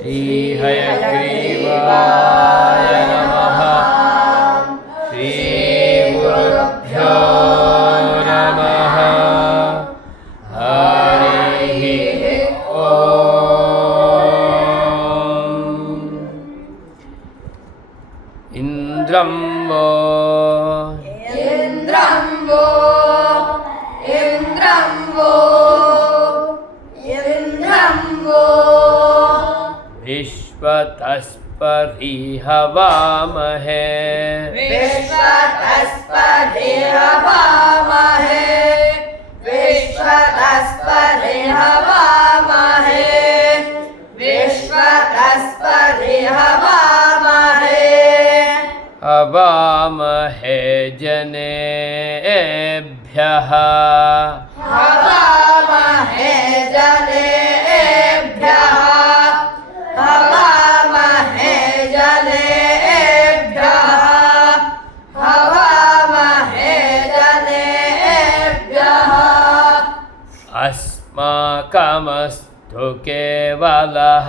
श्रीहयग्रीवाय नमः। श्रीगुरुभ्यो नमः। हरिः ओम्। इन्द्रं वो विश्वतस्परिहवामहे हवामहे जनेभ्यः अस्माकमस्तु केवलः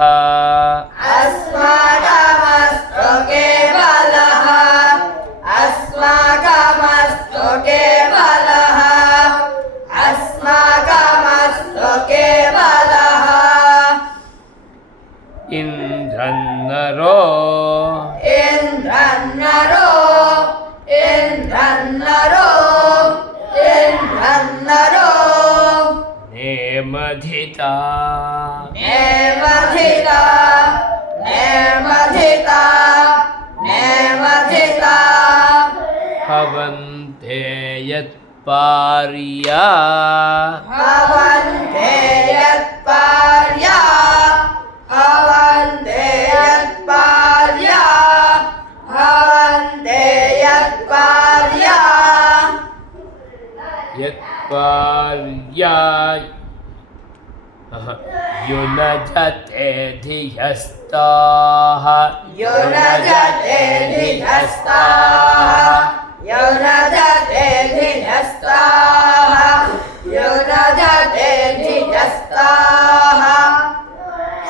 इन्द्रन्नरो नेमधिता हवन्ते यत्पार्या युनजते धियस्ताः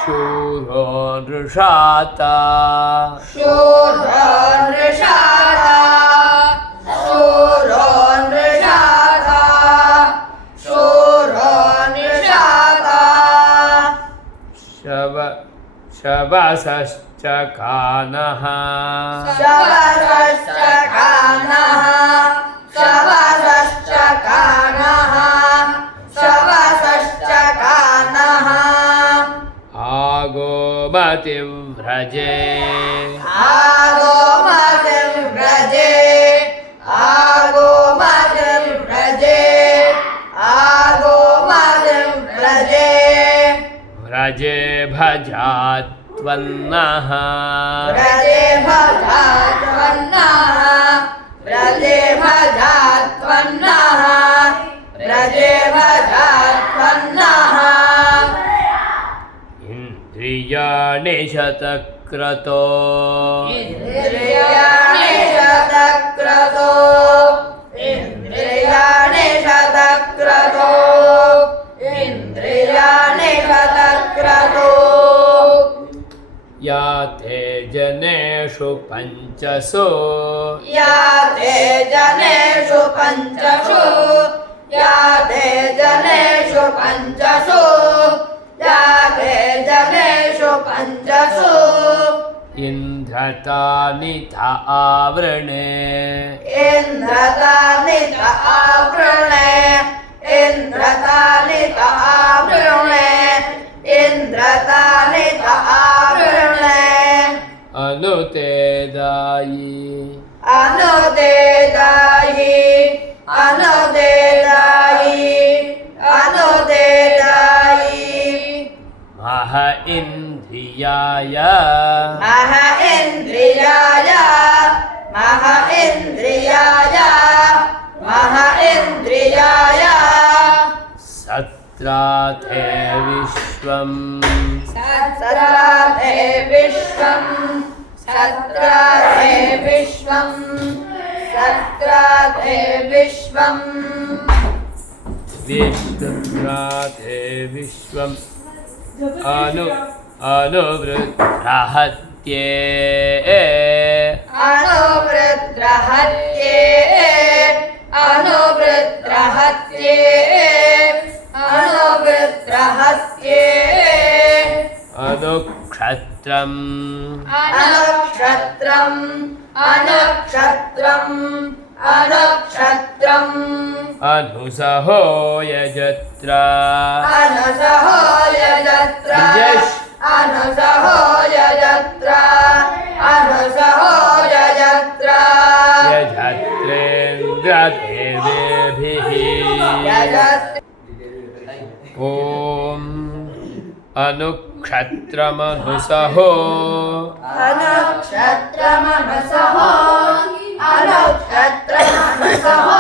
शूरो नृषाता शवसश्च कानः आगोमतिव्रजे व्रजे भजात्वन्नः इन्द्रियाणि शतक्रतो याते जनेषु पञ्चसु इन्द्रतानि त आवृणे अनुतेदायि मह इन्द्रियाय सत्राते विश्वम् विश्वम् अनुवृत्रहत्ये अनुवृत्रहत्ये अनुवृत्रहत्ये अनुवृत्रहत्ये अनुक्षत्रम् अनुक्षत्रम् अनुक्षत्रम् अनुक्षत्रम् अनुसहो यजत्र अनुसहो यजत्र अनुसहो यजत्र अनुसहो यजत्र यजत्रेन्द्रदेवेभिः ॐ अनुक्षत्रमनुसहो अनुक्षत्रमनुसहो अनुक्षत्रमनुसहो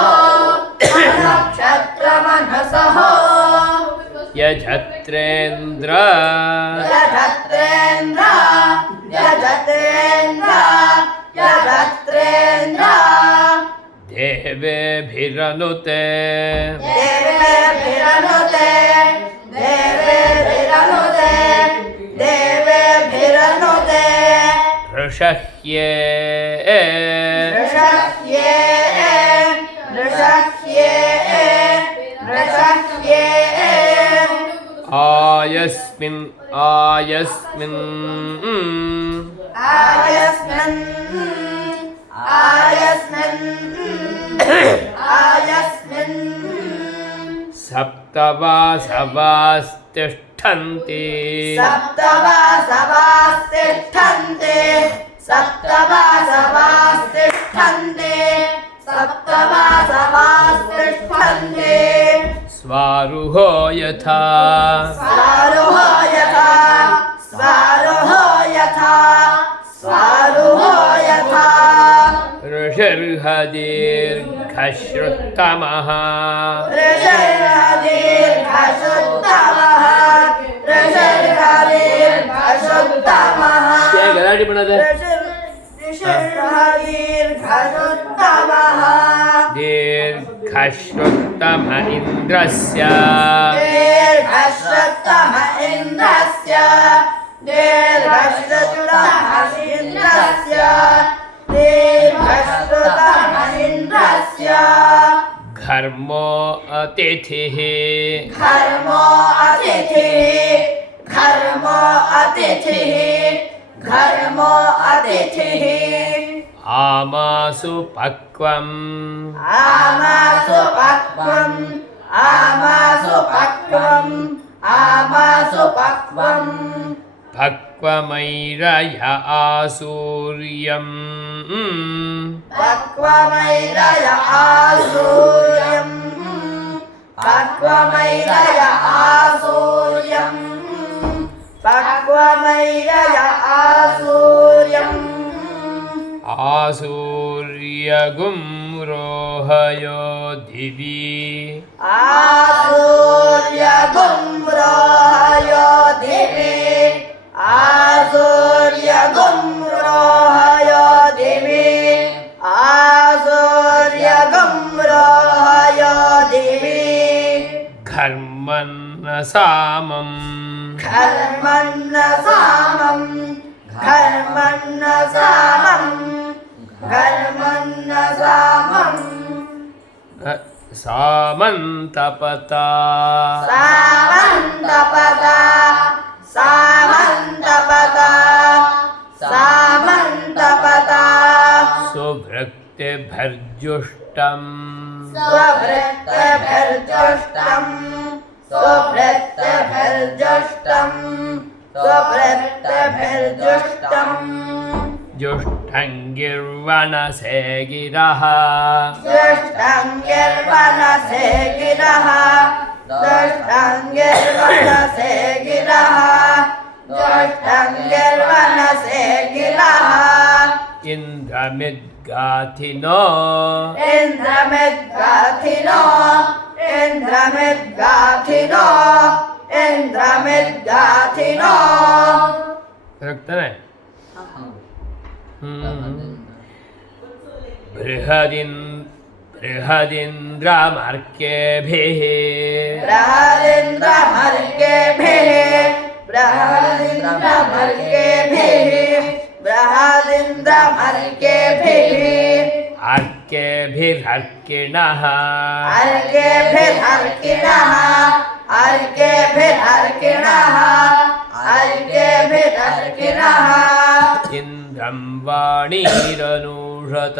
अनुक्षत्रमनुसहो यजत्रेन्द्र यजत्रेन्द्र यजत्रेन्द्र यजत्रेन्द्र देवेभिरनुते देवेभिरनुते देवेभिरनुते देवेभिरनुते ऋषह्ये ऋषह्ये ऋषह्ये ऋषह्ये आयस्मिन् आयस्मिन् आयस्मिन् आयस्मिन् आयस्मिन् सप्तवासवास्तिष्ठन्ति सप्तवासवास्तिष्ठन्ति सप्तवासवास्तिष्ठन्ति सप्तवासवास्तिष्ठन्ति स्वारुहो यथा स्वारुहो यथा स्वारुहो यथा स्वारुहो यथा ऋषिर्हदीर्घश्रुत्तमः ऋषिर्हदीर्घश्रुत्तमः ऋषिर्हदीर्घश्रुत्तमः गलाटी बनद ऋषिर्हदीर्घश्रुत्तमः दीर्घश्रुत्तम इन्द्रस्य दीर्घश्रुत्तम इन्द्रस्य दीर्घश्रुत्तम इन्द्रस्य दीर्घश्रुत्तम इन्द्रस्य घर्मो अतिथिः घर्मो अतिथिः घर्मो अतिथिः घर्मो अतिथिः आमासु पक्वम् आमासु पक्वम् आमासु पक्वम् आमासु पक्वम् पक्वमैरय आसूर्यम् पक्वमैरय आसूर्यम् पक्वमैरय आसूर्यम् पक्वमैरय आसूर्यम् आसूर्यगुं रोहयो दिवि आसूर्यगुं रोहयो दिवि आसूर्यगुं रोहयो दिवि आसूर्यगुं रोहयो दिवि घर्मन्न सामम् घर्मन्न सामम् घर्मन्न सामम् घर्मन्न सामम् सामन्तपता सामन्तपदा सामन्तपदा सामन्तपदा सुभृक्तिभर्जुष्टम् स्वभृत्यभिर्जुष्टम् स्वभृत्यभिर्जुष्टम् स्वभृत्यभिर्जुष्टम् जुष्टङ्गिर्वनसे गिरः दुष्टङ्गिर्वनसे गिरः दुष्टङ्गिर्वनसे गिरः दुष्टङ्गिर्वनसे गिरः इन्द्रमिद्गाथिनो इन्द्रमिद्गाथिनो इन्द्रमिद्गाथिनो इन्द्रमिद्गाथिनो रक्तने बृहदिन्द्रमर्केभिः बृहदिन्द्रमर्केभिः बृहदिन्द्रमर्केभिः बृहदिन्द्रमर्केभिः अर्केभिर्हर्किणः अर्केभिर्हर्किणः अर्केभिर्हर्किणः अर्केभिर्हर्किणः इन्द्रं वाणीरनुषत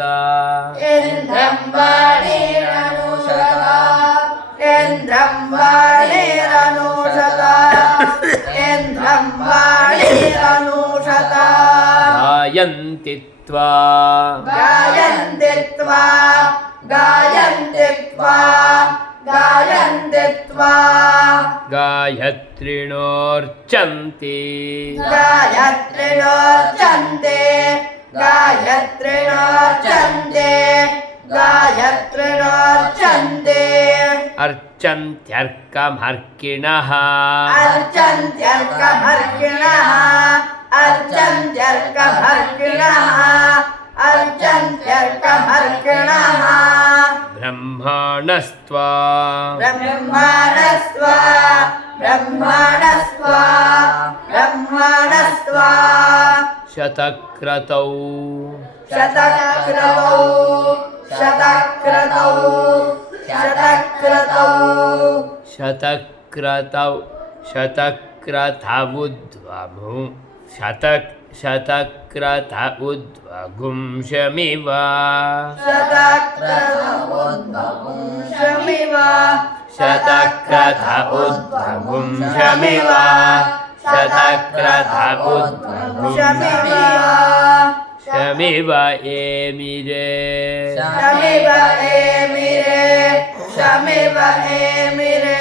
इन्द्रं वाणीरनुषत इन्द्रं वाणीरनुषत इन्द्रं वाणीरनुषत गायन्ति त्वा गायन्ति त्वा गायन्ति त्वा गायन्ति त्वा गायत्रिणोर्चन्ति गायत्रिणोर्चन्ते गायत्रिणोर्चन्ते गायत्रिणोर्चन्ते अर्चन्त्यर्कमर्किणः अर्चन्त्यर्कमर्किणः अर्चन्त्यर्कमर्किणः अर्चन्त्यर्कमर्किणः ब्रह्माणस्त्वा ब्रह्माणस्त्वा ब्रह्माणस्त्वा ब्रह्माणस्त्वा शतक्रतौ शतक्रतौ शतक्रतौ शतक्रतौ शतक्रतौ शतक्रतवुद्वमु शतक्रत उद्वगुंशमिव शतक्रतमुद्भवंशमिव शतक्रत उद्वगुंशमिव शतक्रत उद्वगुंशमिव शमिव एमिरे शमिव एमिरे शमिव एमिरे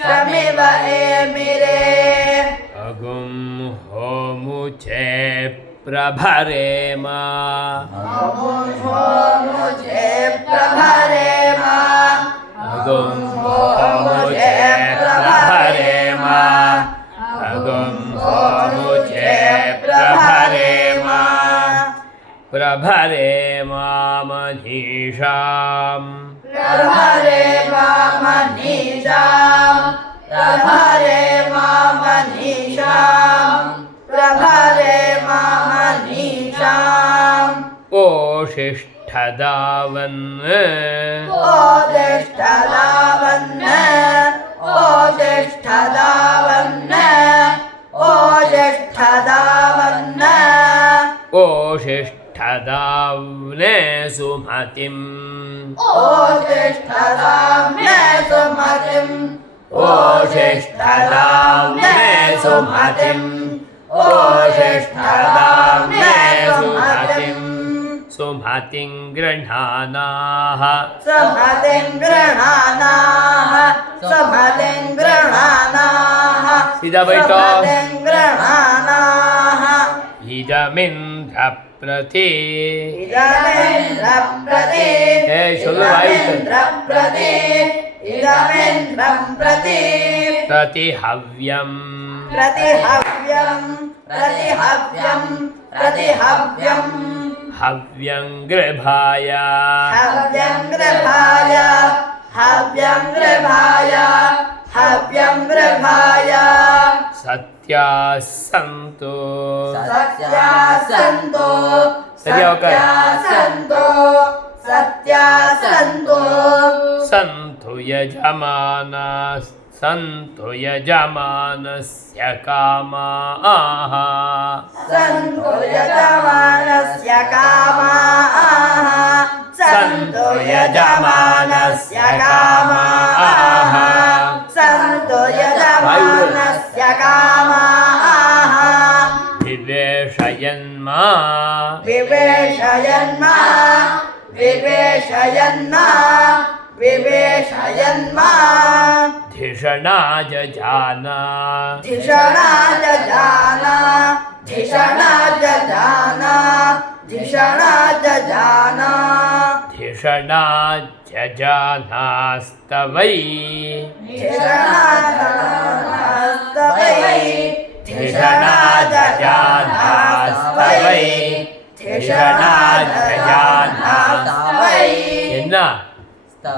शमिव एमिरे अगुं होमुचे प्रभरेम मुझे प्रभरेम अगुं होमुचे प्रभरेम अगुं होमुचे प्रभरेम प्रभरेम मनीषाम् प्रभरेम मनीषाम् प्रभरेम मनीषाम् प्रभरेम मनीषाम् ओषिष्ठदावन् ओतिष्ठदावन् ओतिष्ठदावन् ओतिष्ठदावन् ओषिष्ठदाव्ने सुमतिम् ओतिष्ठदाम्ने सुमतिम् ओषिष्ठदाव्ने सुमतिम् ओषिष्ठदाव्ने सुमतिम् सुमतिं गृह्णानाः सुमतिं गृह्णानाः सुमतिं गृह्णानाः सीधा बैठो सुमतिं गृह्णानाः इदमिन्द्रप्रति इदमिन्द्रप्रति हे शुभवायुः इदमिन्द्रप्रति इदमिन्द्रं प्रति प्रतिहव्यम् प्रतिहव्यं प्रतिहव्यं प्रतिहव्यं हव्यं गृभाय हव्यं गृभाय हव्यं गृभाय हव्यं गृभाय सत्याः सन्तु सत्या सन्तो सत्या होकर। सत्या सन्तो सन्तु यजमानस्य कामाः सन्तो यजमानस्य कामाः सन्तो यजमानस्य कामाः सन्तो यजमानस्य कामाः विवेशयन्मा विवेशयन्मा विवेशयन्मा विवेशयन्मा धिषणा जजाना धिषणा जजाना धिषणा जजाना धिषणा जजाना धिषणा जजानास्तवै धिषणा जजानास्तवै धिषणा जजानास्तवै धिषणा जजानास्तवै என்ன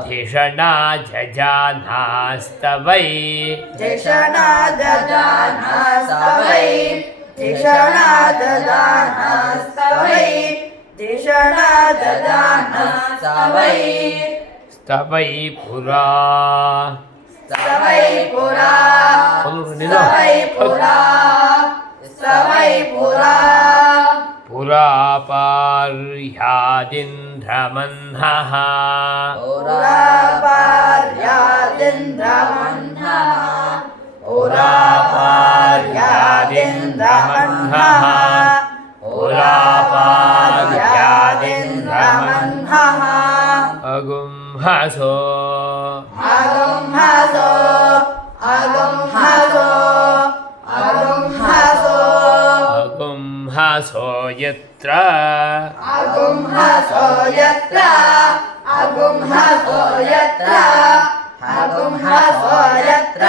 धिषणा जजानास्तवै धिषणा जजानास्तवै धिषणा जजानास्तवै धिषणा जजानास्तवै स्तवै पुरा स्तवै पुरा स्तवै पुरा स्तवै पुरा पुरा पार्यादिन्द्रमह्नः पुरा पार्यादिन्द्रमह्नः पुरा पार्यादिन्द्रमह्नः पुरा पार्यादिन्द्रमह्नः अगुंहसो अगुंहसो अगुंहसो अगुंहसो अगुंहसो यत्र अगुंहसो यत्र अगुंहसो यत्र अगुंहसो यत्र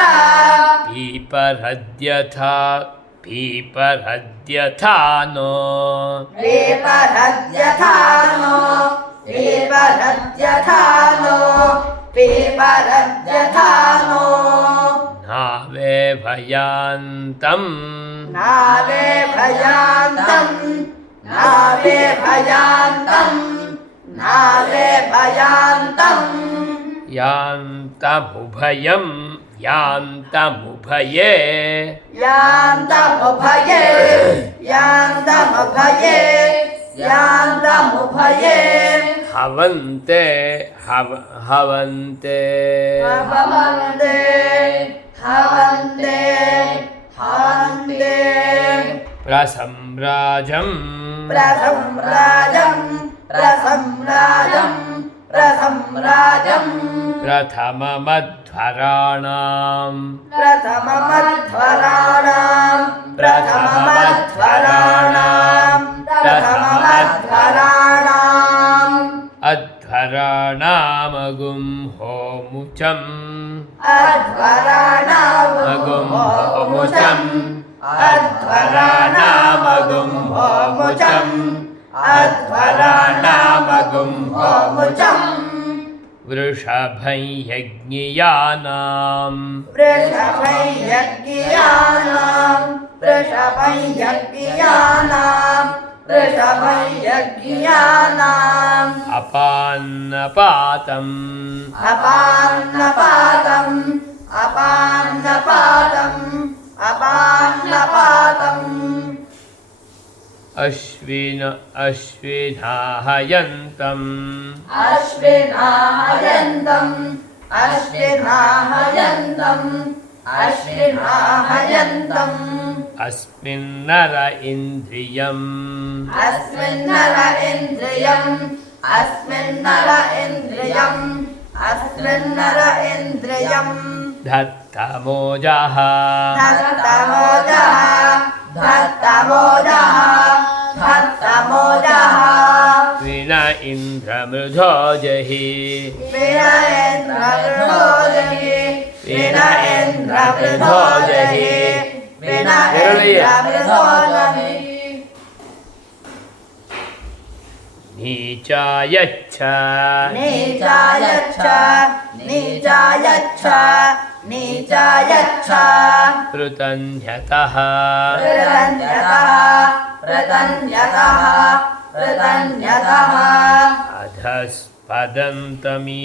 पीपरद्यथा पीपरद्यथा नो पीपरद्यथानो पीपरद्यथानो पीपरद्यथानो नावे भयान्तम् नावे भयान्तम् नावे भयान्तम् नावे भयान्तम् यान्तमुभयं यान्तमुभये यान्तमुभये यान्तमुभये यान्तमुभये हवन्ते हवन्ते हवन्ते हवन्ते हवन्ते प्रसम्राजम् प्रसम्राजम् प्रसम्राजम् प्रसम्राजम् प्रथममध्वराणाम् प्रथममध्वराणाम् प्रथममध्वराणाम् प्रथममध्वराणाम् अध्वराणामगुं होमुचम् अध्वराणामगुं होमुचम् अध्वराणामगुं होमुचम् अध्वराणामगुं होमुचम् वृषभं यज्ञियानाम् वृषभं यज्ञियानाम् वृषभं यज्ञियानाम् वृषभं यज्ञियानाम् अपान्नपातम् अपान्नपातम् अपान्नपातम् अपान्नपातम् अश्विनाहयन्तम् अश्विनाहयन्तम् अश्विनाहयन्तम् अश्विनाहयन्तम् अस्मिन्नर इन्द्रियम् अस्मिन्नर इन्द्रियम् अस्मिन्नर इन्द्रियम् अस्मिन्नर इन्द्रियम् धत्तमोजः धत्तमोजः धत्तमोजः धत्तमोजः विन इन्द्रमृधो जहि विन इन्द्रमृधो जहि विन इन्द्रमृधो जहि विन इन्द्रमृधो जहि नीचायच्छ नीचायच्छ नीचायच्छ नीचायच्छ पृतन्यतः प्रतन्यतः प्रतन्यतः प्रतन्यतः अधस्पदन्तमीं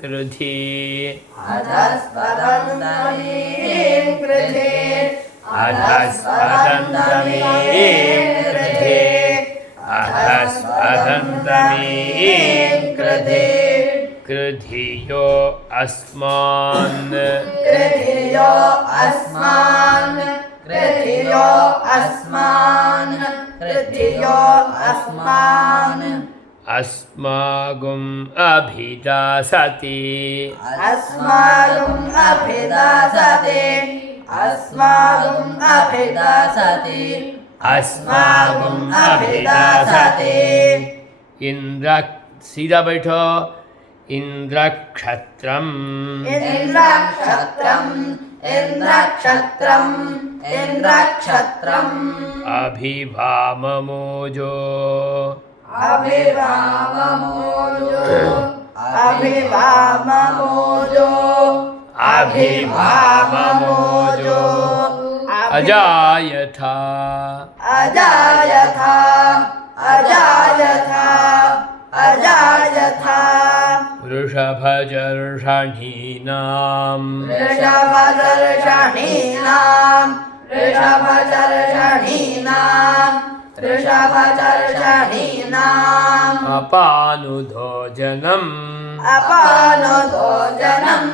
कृधि अधस्पदन्तमीं कृधि अधस्पदन्तमीं कृधि अधस्पदन्तमीं कृधि कृधियो अस्मान् कृधियो अस्मान् कृधियो अस्मान् कृधियो अस्मान् अस्मागुम् अभिदासति अस्माकम् अभिदासते अस्माकम् अभिदासते अस्मागुम् अभिदासति इन्द्र सीधा बैठो इन्द्रक्षत्रम् इन्द्रक्षत्रम् इन्द्रक्षत्रम् इन्द्रक्षत्रम् अभिभाममोजो अभिवाममोजो अभिवाममोजो अभिवाममोजो अजायथा अजायथा अजायथा अजायथा वृषभजर्षणीनाम् ऋषभदर्शनीनां ऋषभदर्शनीनां ऋषभदर्शनीनाम् अपानुधोजनम् अपानुभोजनम्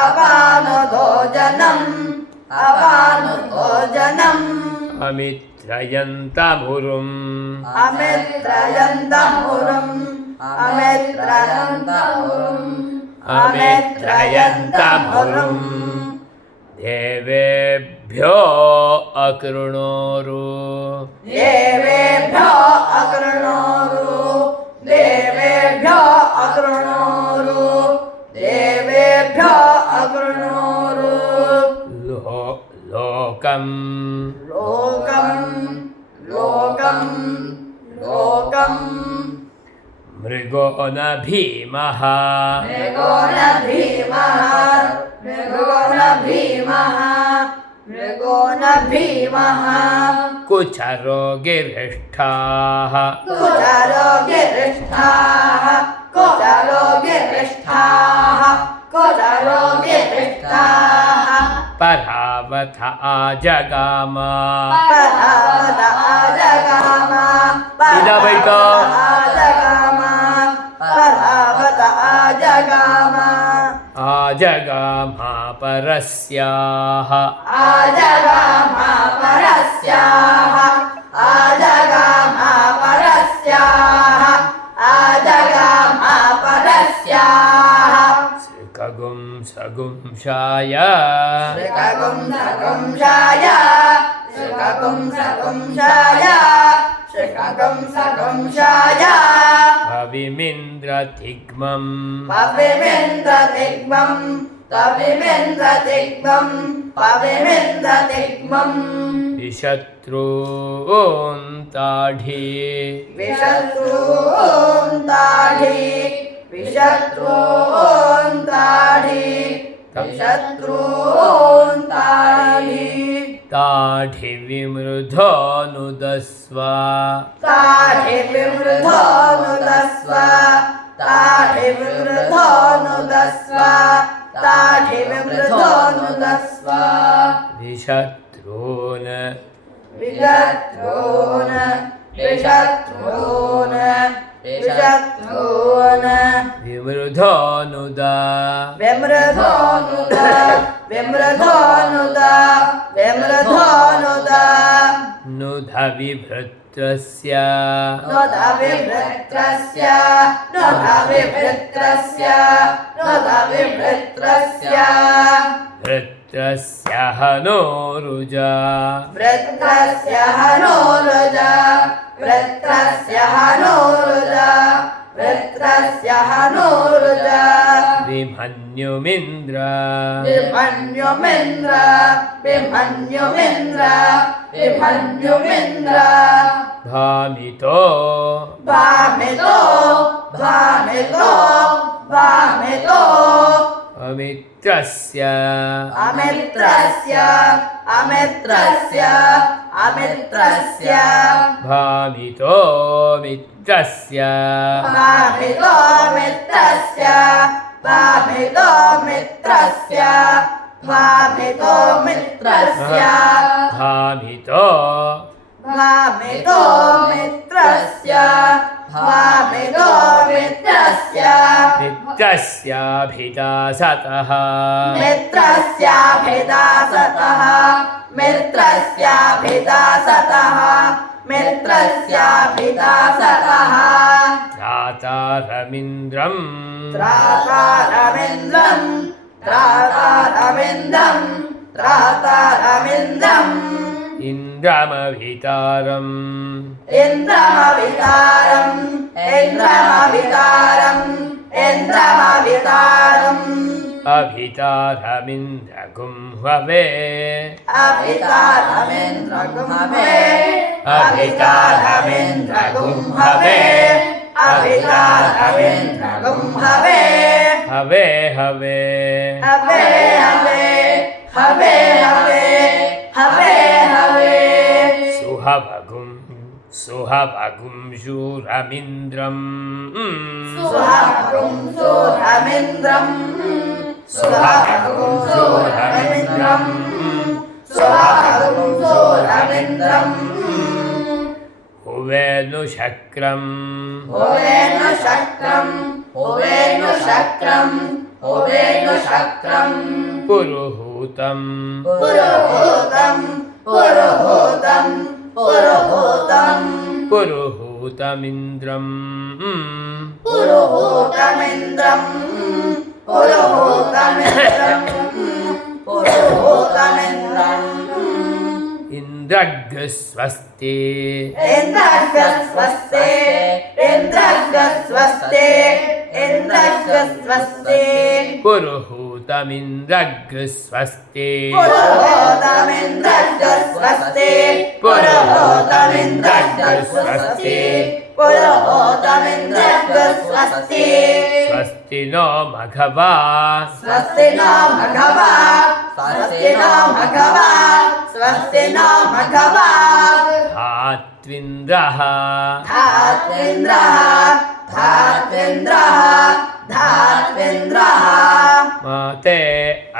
अपानुभोजनम् अपानुभोजनम् अमित्रयन्तमुरुम् अमित्रयन्तमुरुम् अमित्रयन्तमुरुम् अमित्रयन्तमुरुम् देवेभ्यो अकृणोरु देवेभ्यो अकृणोरु देवेभ्यो अकृणोरु देवेभ्यो अकृणोरु लोकम् लोकम् लोकम् लोकम् मृगो न भीमः मृगो न भीमः मृगो न भीमः मृगो न भीमः कुचरो गिरिष्ठाः कुचरो गिरिष्ठाः कुचरो गिरिष्ठाः कुचरो गिरिष्ठाः परावथ आजगाम परावत आजगाम सीधा बैठो। आजगाम परावत आजगाम आजगाम परस्याः आजगाम परस्याः आजगाम परस्याः आजगाम परस्याः सृकगुं सगुंशाय श्रीकगुं सगुंशाय श्रीकगुं सगुंशाय श्रीकगुं सगुंशाय भविमिन्द्रतिग्मम् पविमिन्द्रतिग्मम् पविमिन्द्रतिग्मम् पविमिन्द्रतिग्मम् विशत्रून्ताढी विशत्रून्ताढी विशत्रून्ताढी विशत्रून्ताढी ताढि विमृधोऽनुदस्व ताढि विमृधोऽनुदस्व ताढि विमृधोऽनुदस्व ताढि विमृधोऽनुदस्व विशत्रून् विशत्रून् विशत्रून् विशत्रून् विमृधोऽनुद विमृधोऽनुद विमृधोऽनुद विमृधोऽनुद नुध विभृत्रस्य नुद विभृत्रस्य नुद विभृत्रस्य नुद विभृत्रस्य वृत्रस्य हनोरुज वृत्रस्य हनोरुज वृत्रस्य हनोरुज वृत्रस्य हनोरुज विमन्युमिन्द्र विमन्युमिन्द्र विमन्युमिन्द्र विमन्युमिन्द्र भामितो भामितो भामितो भामितो अमित्रस्य अमित्रस्य अमित्रस्य अमित्रस्य भामितो मित्रस्य भामितो मित्रस्य भामितो मित्रस्य भामितो मित्रस्य भामितो भामितो मित्रस्य भामितो मित्रस्य मित्रस्याभिधा सतः मित्रस्याभिधा सतः मित्रस्याभिधा सतः मित्रस्याभिधा सतः त्रातारमिन्द्रम् त्रातारमिन्द्रम् त्रातारमिन्द्रम् त्रातारमिन्द्रम् इन्द्रमभितारम् इन्द्रमभितारम् इन्द्रमभितारम् इन्द्रमभितारम् अभितारमिन्द्रगुं हवे अभितारमिन्द्रगुं हवे अभितारमिन्द्रगुं हवे अभिजातमिन्द्रगुं हवे हवे हवे हवे हवे हवे हवे हवे हवे सुहवगुं सुहवगुं शूरमिन्द्रम् सुहवगुं शूरमिन्द्रम् सुहवगुं शूरमिन्द्रम् सुहवगुं शूरमिन्द्रम् हुवेनु शक्रम् हुवेनु शक्रम् हुवेनु शक्रम् हुवेनु शक्रम् पुरुहूतम् पुरुहूतम् पुरुहूतम् पुरुहूतम् पुरुहूतमिन्द्रम् पुरुहूतमिन्द्रम् पुरुहूतमिन्द्रम् पुरुहूतमिन्द्रम् इन्द्रग्स्वस्ति इन्द्रस्वस्ते इन्द्रस्वस्ते इन्द्रस्वस्ते पुरुहूतमिन्द्रग्स्वस्ति पुरुहूतमिन्द्रस्वस्ते पुरुहूतमिन्द्रस्वस्ते पुरुहूतमिन्द्रस्वस्ते स्वस्ति नो मघवा स्वस्ति नो मघवा स्वस्ति नो मघवा स्वस्ति नो मघवा धात्विन्द्रः धात्विन्द्रः धात्विन्द्रः धात्विन्द्रः माते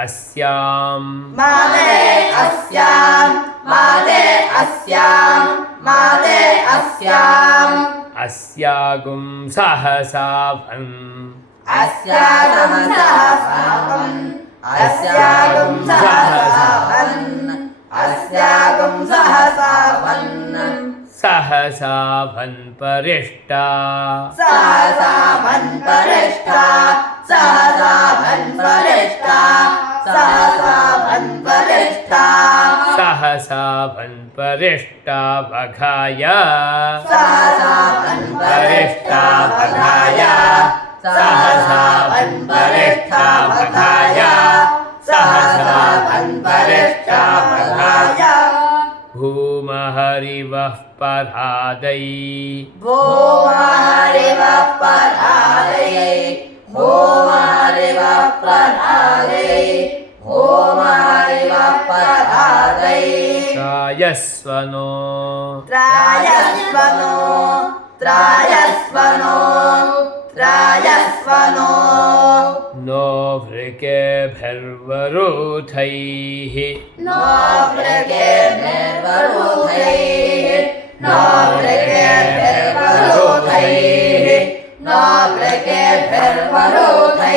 अस्यां मादे अस्यां मादे अस्यां मादे अस्यां अस्यागुं सहसावन् अस्यागं सहसावन् अस्यागं सहसावन् अस्यागं सहसावन् सहसावन् परिष्टा सहसावन् परिष्ठा सहसावन् परिष्ठा सहसावन् परिष्ठा सहसावन् परिष्टा वघाय सहसावन् परिष्ठा वघाय सहसावन् परिष्ठा वघाय सहसावन् परिष्ठा वघाय भूमहरिवः परादै भूमहरिवः परादै भूमहरिवः परादै भूमहरिवः परादै त्रायस्वनो त्रायस्वनो त्रायस्वनो त्रायस्वनो नो वृकेभिर्वरुथैः नो वृकेभिर्वरुथैः नो वृकेभिर्वरुथैः नो वृकेभिर्वरुथैः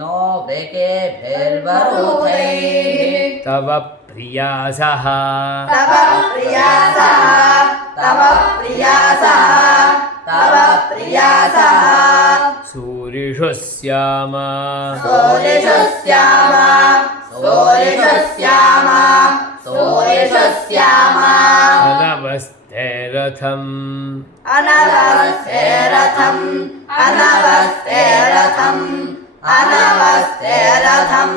नो वृकेभिर्वरुथैः तव प्रियासः तव प्रियासः तव प्रियासः तव प्रियासः सूरिषु स्याम सूरिषु स्याम सूरिषु स्याम सूरिषु स्याम अनवस्ते रथम् अनवस्ते रथम् अनवस्ते रथम् अनवस्ते रथम्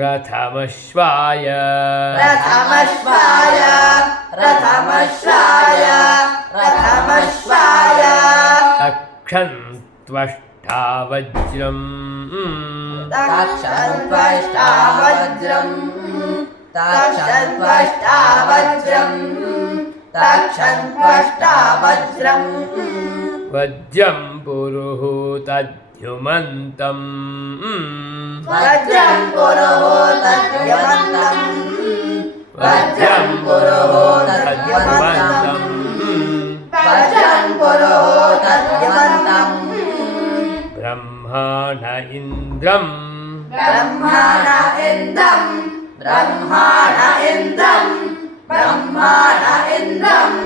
रथमश्वाय रथमश्वाय रथमश्वाय रथमश्वाय तक्षन्त्वष्टा वज्रम् तक्षन्त्वष्टा वज्रम् तक्षन्त्वष्टा वज्रम् तक्षन्त्वष्टा वज्रम् वज्रं पुरुहूतद्युमन्तम् वज्रं पुरुहूतद्युमन्तम् वज्रं पुरुहूतद्युमन्तम् वज्रं पुरुहूतद्युमन्तम् ब्रह्माण इन्द्रम् ब्रह्माण इन्द्रम् ब्रह्माण इन्द्रम् ब्रह्माण इन्द्रम्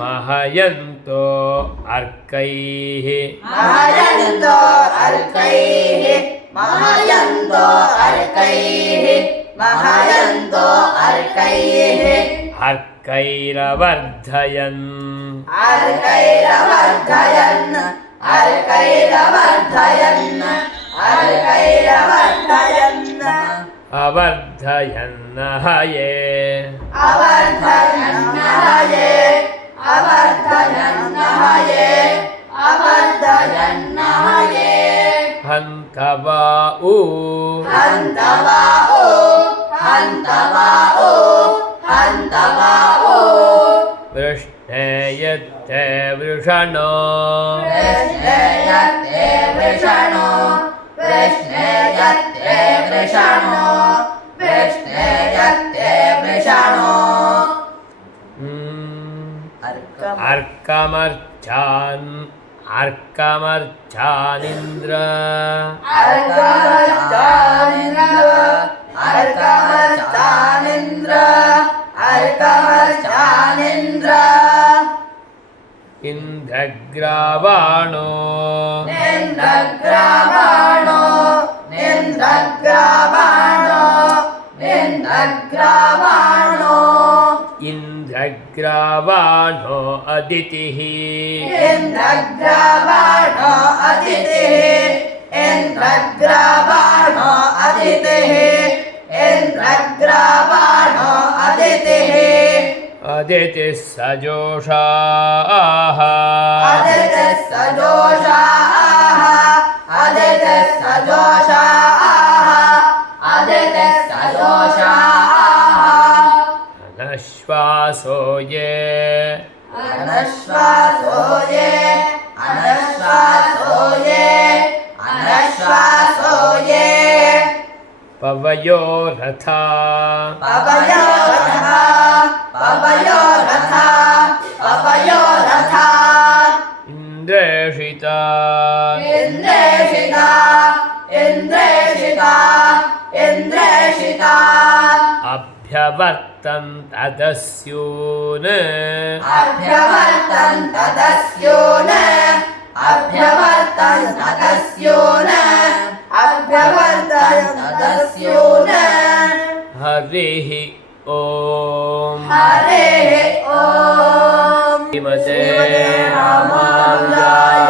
महयन्तो अर्कैः महयन्तो अर्कैः महयन्तो अर्कैः महयन्तो अर्कैः अर्कैरवर्धयन् अर्कैरवर्धयन् अर्कैरवर्धयन् अर्कैरवर्धयन् अवर्धयन् हये अवर्धयन् हये अवर्धयन् हये यत्ते वृषणो कृष्णे यत्ते वृषणो कृष्णे यत्ते वृषणो कृष्णे यत्ते वृषणो अर्कमर्चानिन्द्र अर्कमर्चानिन्द्र इन्द्रग्रावाणो निन्द्रग्रावाणो इन्द्रग्रावाणो अदितिः इन्द्रग्रावाणो अदितिः इन्द्रग्रावाणो अदितिः इन्द्रग्रावाणो अदितिः अदितिः सजोषाः अदितिः सजोषाः अदितिः सजोषाः अदितिः सजोषाः अनश्वासो ये अनश्वासो ये अनश्वासो ये अनश्वासो ये पवयो रथा पवयो रथा पवयो रथा पवयो रथा इन्द्रेषिता इन्द्रेषिता इन्द्रेषिता इन्द्रेषिता अभ्यवर्तन्त दस्यून् अभ्यवर्तन्त दस्यून् अभ्यवर्तन्त दस्यून् अभ्यवर्तन्त दस्यून् हरिः ॐ हरिः ॐ श्रीमते रामानुजाय